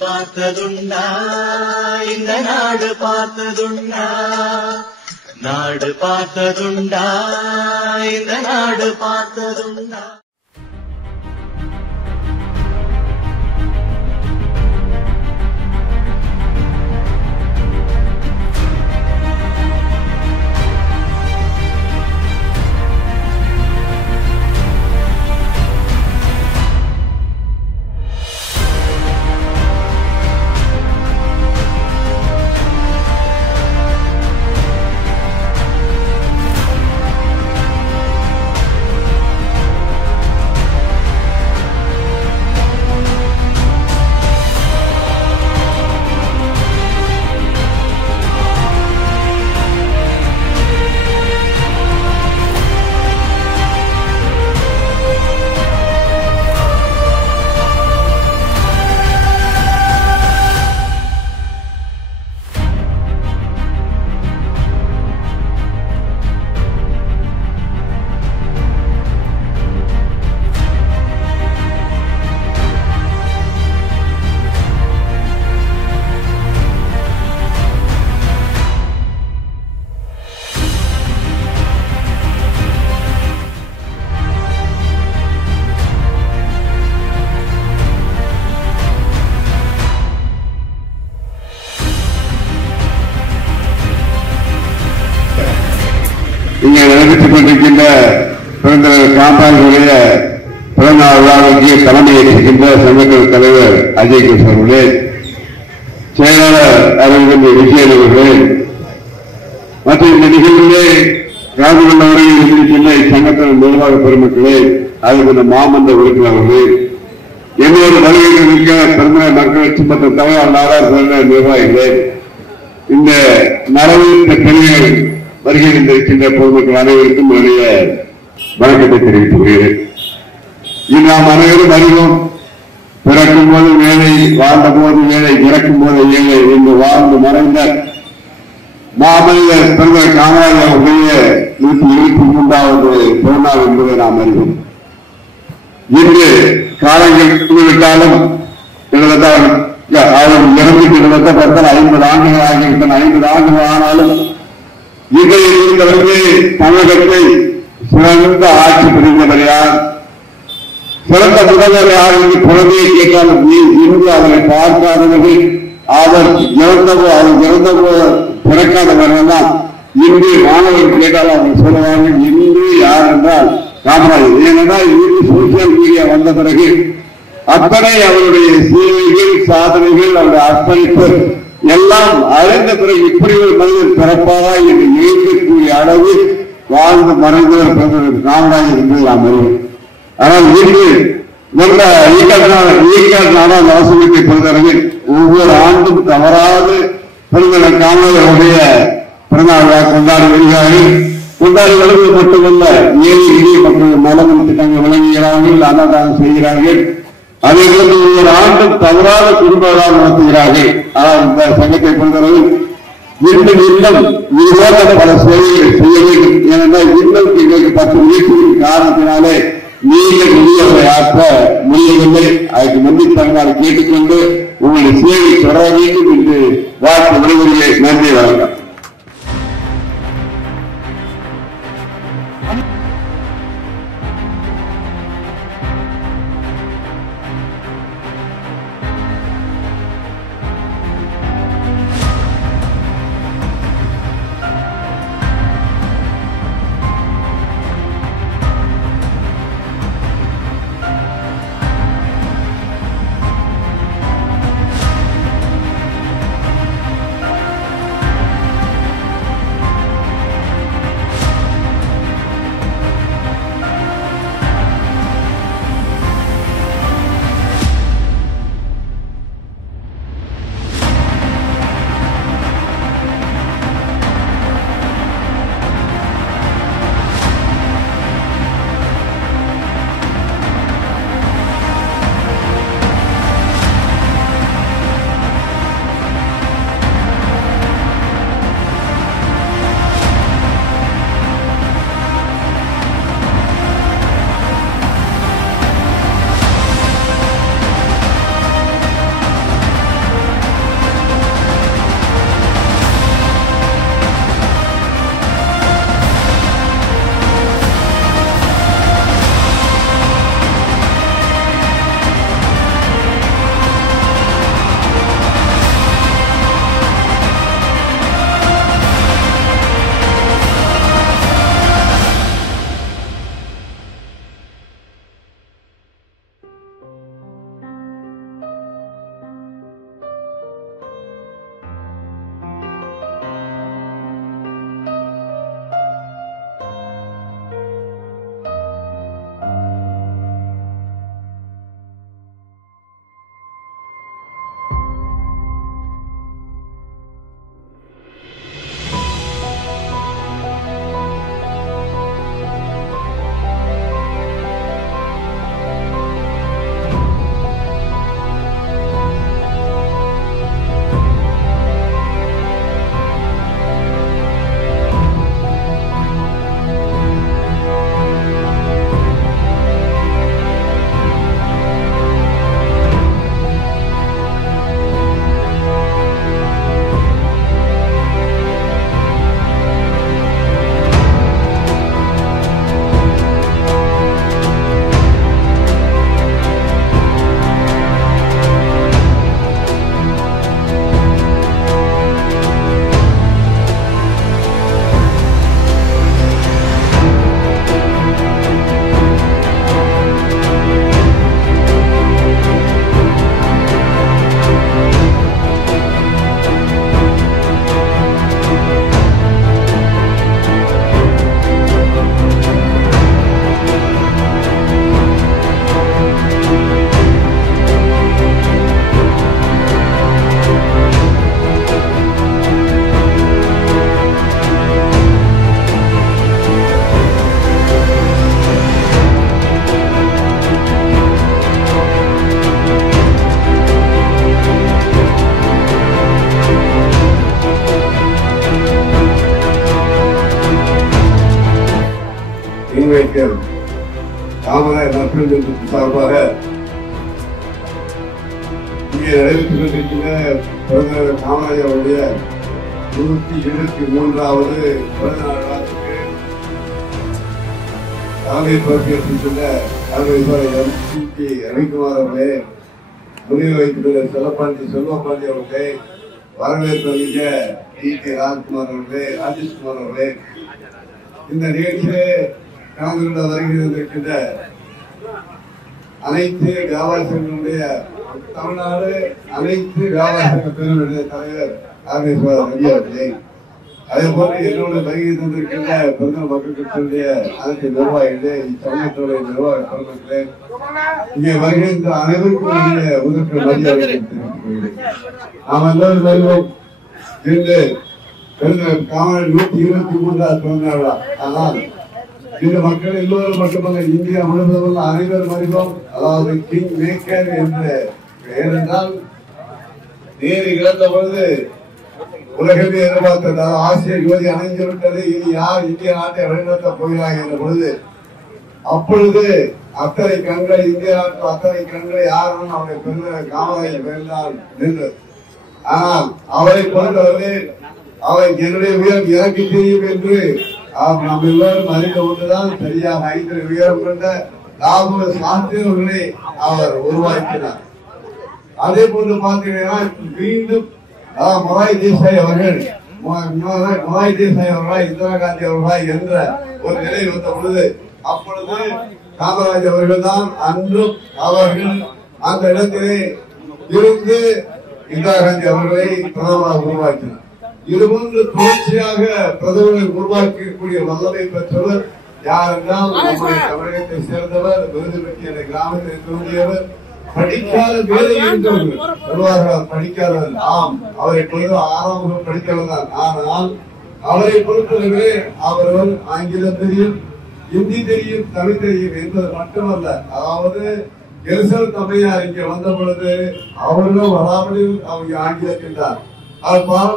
பார்த்ததுண்டா இந்த நாடு பார்த்ததுண்டா, நாடு பார்த்ததுண்டா இந்த நாடு பார்த்ததுண்டா. இங்கே நடைபெற்றுக் கொண்டிருக்கின்ற பெருந்தலைவர் காமராஜருடைய பிறந்தநாள் விழாவுக்கு தலைமையேற்றிருக்கின்ற சங்கத்தின் தலைவர் அஜய் கிருஷ்ண அவர்களே, செயலாளர் அரவிந்த் விஜயன் அவர்களே, மற்றும் இந்த நிகழ்விலே கலந்து கொண்டவர்கள் இருக்கின்ற சங்கத்தின் நிர்வாக பெருமக்களே, அதுக்கு மாமன்ற உறுப்பினர்களே, என்னோட வருகையில் இருக்க பிறந்த மக்கள் மற்றும் தமிழக நாடாளுமன்ற நிர்வாகிகளே, இந்த நலவு பெண்கள் வருகை இருக்கின்ற பொதுமக்கள் அனைவருக்கும் என்னுடைய வணக்கத்தை தெரிவித்துக் கொள்கிறேன். இன்று நாம் அனைவரும் அறிவோம், பிறக்கும் போது வேலை, வாழ்ந்த போது வேலை, இறக்கும் போது ஏழை என்று வாழ்ந்து மறைந்த மாமனிதர் பிறந்த காமராஜர் அவர்களுடைய 123வது பிறந்தநாள் என்பதை நாம் அறிவோம். இன்று காலங்கள் விட்டாலும் கிட்டத்தட்ட அவர் இறந்து கிட்டத்தட்ட 50 ஆண்டுகள் ஆகிவிட்டன. 50 ஆண்டுகள் ஆனாலும் இதில் இருந்தவர்கள் தமிழகத்தை சிறந்த ஆட்சி புரிந்தவர் யார், சிறந்த முதல்வர் யார் என்று குழந்தையை கேட்டாலும் இன்று அவரை பார்க்காதவர்கள், அவர் இறந்தபோ பிறக்காதவர்கள் தான் இன்று மாணவர்கள் கேட்டால் அவர்கள் சொல்லுவார்கள் இன்று யார் என்றால் காமராஜர். ஏனென்றால் இன்று சோசியல் மீடியா வந்த பிறகு அத்தனை அவருடைய சேவைகள், சாதனைகள், அவருடைய அர்ப்பணிப்பு எல்லாம் அறிந்த பிறகு இப்படி ஒரு மனிதர் பிறப்பாரா என்று நினைக்கக்கூடிய அளவு வாழ்ந்து மறைந்தவர் பிறந்தவர் காமராஜர் என்று நாம் அறிவோம். ஆனால் இன்று நல்ல ஈக்காடு அவசரத்தை பொறுத்தவரையில் ஒவ்வொரு ஆண்டும் தவறாது பிறந்தவர் காமராஜருடைய பிறந்தநாள் விழா கொண்டாடி வருகிறார்கள். கொண்டாடி வருவது மட்டுமல்ல, ஏழை எளிய மக்கள் நலன் திட்டங்கள் வழங்குகிறார்கள், அன்னதானம் செய்கிறார்கள். அதே போன்று ஒவ்வொரு ஆண்டும் தவறாத குடும்ப விழா நடத்துகிறார்கள். ஆனால் இந்த சங்கத்தை பொறுத்தவரையில் இன்னும் இல்லம் இதுபோன்ற பல சேவைகள் செய்ய வேண்டும். ஏனென்றால் இன்னும் எங்களுக்கு 10 முயற்சிகளின் காரணத்தினாலே நீண்ட நிதியை ஆற்ற முடியவில்லை. அதுக்கு முந்தி தங்களால் கேட்டுக்கொண்டு உங்களுடைய சேவை தொடர வேண்டும் என்று வாழ்த்து விடுவதிலே நன்றி. வணக்கம். பேரறிஞர் காமராஜ் நற்பெண் சார்பாக இங்கே நடைபெற்றுக் கொண்டிருக்கின்ற பிறந்தநாள் காமராஜ் அவருடைய 123வது பிறந்த நாள் விழாவிற்கு தலைமை பொறுப்பேற்றுள்ள ரவிக்குமார் அவர்களே, முன்னிலை வைத்துள்ள செல்வபாண்டி அவர்களே, வரவேற்பு டி.கே. ராஜ்குமார் அவர்களே, ராஜேஷ்குமார் அவர்களே, இந்த நிகழ்ச்சியிலே கலந்து கொண்ட வருகின்ற அனைத்து வியாபார சங்கங்களுடைய தமிழ்நாடு அனைத்து வியாபார சங்க பேரவையுடைய தலைவர் ரவி அவர்களே, அதே போல என்னோட வருகை தந்திருக்கின்ற பெருந்தல் மக்கள் கட்சியுடைய அனைத்து நிர்வாகிகளே, இச்சமயத்துடைய நிர்வாக பெருமக்களே, இங்கே வருகின்ற அனைவருக்கும் உதவி மரியாதை தெரிவித்துக் கொள்கிறேன். நாம் எல்லோரும் வருவோம் என்று காமராஜ் 123வது பிறந்த நாள். ஆனால் இந்த மக்கள் எல்லோரும் மட்டுமல்ல, இந்தியா முழுவதும் அனைவரும் அறிவோம். அதாவது கிங் மேக்கர் என்று, ஏனென்றால் நேரு இழந்த பொழுது உலகமே எதிர்பார்த்தது ஆசிய யுவதி அணைந்து விட்டது, இனி யார் இந்திய நாட்டை வழிநடத்தப் போகிறார்கள் என்ற பொழுது, அப்பொழுது அத்தனை கண்கள் இந்திய நாட்டில் அத்தனை கண்களை யாரும் அவருடைய பிறந்த காமராஜ் பிறந்தால் நின்றது. ஆனால் அவரை பொறுத்தவரை அவர் என்னுடைய உயரம் எனக்கு தெரியும் என்று நாம் எல்லோரும் அறிந்த ஒன்றுதான், சரியாக 5 உயரம் கொண்ட லாப சாஸ்திரங்களை அவர் உருவாக்கினார். அதே போன்று பார்த்தீங்கன்னா மீண்டும் மொராய் தேசாய் அவர்கள் இந்திரா காந்தி அவர்களா என்ற ஒரு நிலை வந்த பொழுது, அப்பொழுது காமராஜ் அவர்கள் தான் அன்றும் அவர்கள் அந்த இடத்திலே இருந்து இந்திரா காந்தி அவர்களை பிரதமராக உருவாக்கினார். இதுபோன்று தொடர்ச்சியாக பிரதமரை உருவாக்கக்கூடிய வல்லமை பெற்றவர் யார் என்றால் நம்முடைய தமிழகத்தை சேர்ந்தவர், விருது பெற்ற கிராமத்தில் தோன்றியவர், படிக்காத வேலை சொல்வார்கள், படிக்காதவர். ஆம், அவரை பொழுது 6ஆம் வகுப்பு படித்தவர் தான். ஆனால் அவரை பொறுத்தவரை அவர்கள் ஆங்கிலம் தெரியும், ஹிந்தி தெரியும், தமிழ் தெரியும் என்பது மட்டுமல்ல. அதாவது எலிசபெத் அம்மையார் இங்கே வந்த பொழுது அவர்களும் வராமலில் அவங்க ஆங்கிலத்தில் தான்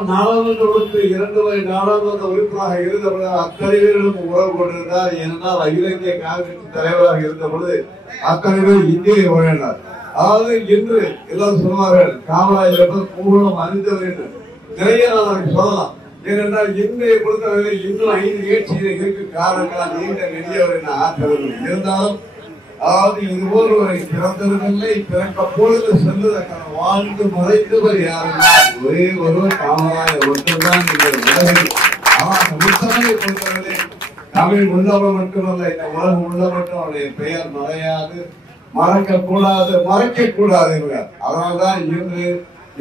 நாடாளுமன்றத்திற்கு 2 முறை நாடாளுமன்ற உறுப்பினராக இருந்தபொழுது அத்தனை பேர்களும் உறவு கொண்டிருந்தார். ஏனென்றால் அகில இந்திய காங்கிரஸ் தலைவராக இருந்த பொழுது அத்தனை பேர் இந்தியை உழைந்தார். அதாவது இன்று எல்லாரும் சொல்வார்கள் காமராஜர் பூர்வம் அறிந்தவர் என்று. நிறைய நான் சொல்லலாம். ஏனென்றால் இன்றைய பொறுத்தவரை இன்னும் 5 நிகழ்ச்சியில் இருக்கு காரணங்களால் நீண்ட நெடியவர் என ஆற்றவர்கள் இருந்தாலும், அதாவது இதுபோல் ஒரு பிறந்தவர்களை பிறக்க பொழுது செல்வதற்கான வாழ்ந்து மறைந்தவர் யாருன்னா ஒரே ஒருவர் காமராஜர் ஒன்றுதான் இந்த உலகில். ஆனால் முத்தமிழை பொறுத்தவரை தமிழ் உள்ளவர் மட்டுமல்ல, இந்த உலகம் உள்ள மட்டும் அவருடைய பெயர் மறையாது, மறக்கக்கூடாது, மறைக்கக்கூடாது. அதனால்தான் இன்று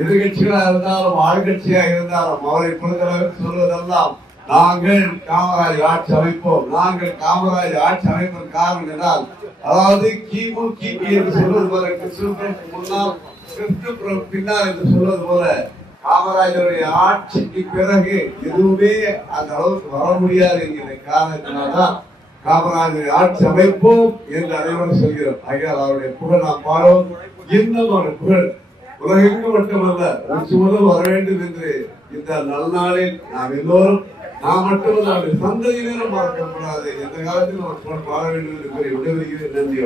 எதிர்கட்சிகளாக இருந்தாலும் ஆளுங்கட்சியாக இருந்தாலும் அவரை பொறுத்தவரை சொல்வதெல்லாம் நாங்கள் காமராஜ் ஆட்சி அமைப்போம், நாங்கள் காமராஜ் ஆட்சி அமைப்பதற்கு காரணம் என்றால், அதாவது கிமு கிபி என்று சொல்வது போல, கிறிஸ்துவுக்கு முன்னால் கிறிஸ்து பின்னால் என்று சொல்வது போல, காமராஜருடைய ஆட்சிக்கு பிறகு எதுவுமே அந்த அளவுக்கு வர முடியாது என்கிற காரணத்தினால்தான் காமராஜரை ஆட்சி அமைப்போம் என்று அனைவரும் சொல்கிறோம். ஆகையால் அவருடைய புகழ் நாம் பாடுவோம். இன்னும் அவருடைய புகழ் உலகெங்கு மட்டுமல்ல உச்சி முதல் வர வேண்டும் என்று இந்த நல்நாளில் நாம் எல்லோரும், நாம் மட்டுமல்ல அவருடைய சந்ததியினரும் மறக்கக்கூடாது. எந்த காலத்தில் அவர் பாட வேண்டும் என்று கூறி விடைபெறுகிறேன். நன்றி.